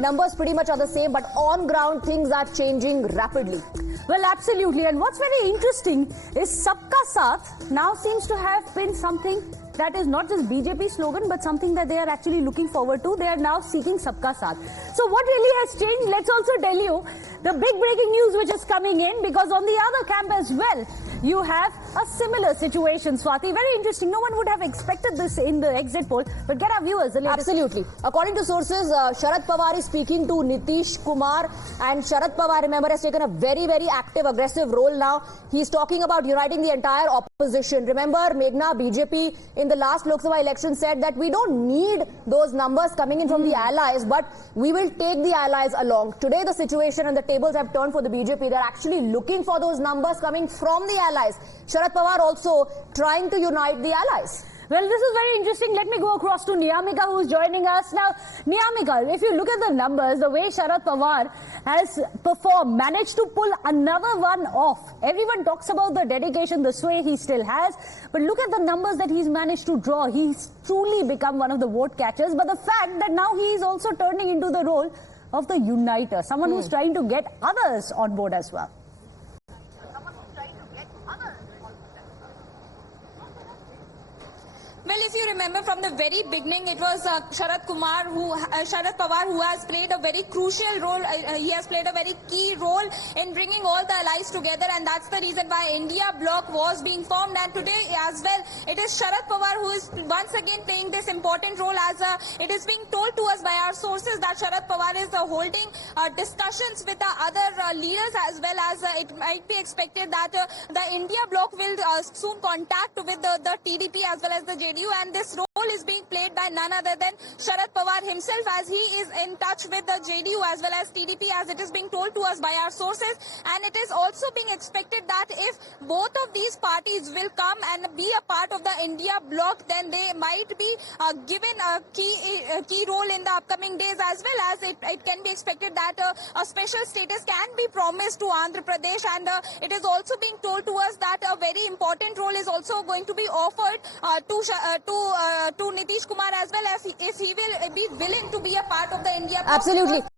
numbers pretty much are the same, but on ground things are changing rapidly. Well, absolutely. And what's very interesting is Sabka Saath now seems to have been something that is not just BJP slogan, but something that they are actually looking forward to. They are now seeking Sabka Saath. So what really has changed? Let's also tell you the big breaking news which is coming in, because on the other camp as well, you have a similar situation, Swati. Very interesting. No one would have expected this in the exit poll, but get our viewers the latest. Absolutely. According to sources, Sharad Pawar is speaking to Nitish Kumar, and Sharad Pawar, remember, has taken a very, very active, aggressive role now. He's talking about uniting the entire opposition. Remember, Meghna, BJP in the last Lok Sabha election said that we don't need those numbers coming in from the allies, but we will take the allies along. Today, the situation and the tables have turned for the BJP. They're actually looking for those numbers coming from the allies. Sharad Pawar also trying to unite the allies. Well, this is very interesting. Let me go across to Niyamika, who's joining us. Now, Niyamika, if you look at the numbers, the way Sharad Pawar has performed, managed to pull another one off. Everyone talks about the dedication, the sway he still has. But look at the numbers that he's managed to draw. He's truly become one of the vote catchers. But the fact that now he is also turning into the role of the uniter, someone who's trying to get others on board as well. Well, if you remember from the very beginning, it was Sharad Pawar who has played a very crucial role. He has played a very key role in bringing all the allies together, and that's the reason why India Bloc was being formed. And today as well, it is Sharad Pawar who is once again playing this important role, as it is being told to us by our sources that Sharad Pawar is holding discussions with the other leaders, as well as it might be expected that the India Bloc will soon contact with the TDP as well as the JDU, and this role is being played by none other than Sharad Pawar himself, as he is in touch with the JDU as well as TDP, as it is being told to us by our sources. And it is also being expected that if both of these parties will come and be a part of the India Bloc, then they might be given a key role in the upcoming days, as well as it can be expected that a special status can be promised to Andhra Pradesh. And it is also being told to us that a very important role is also going to be offered to Nitish Kumar as well, if he will be willing to be a part of the India Bloc. Absolutely.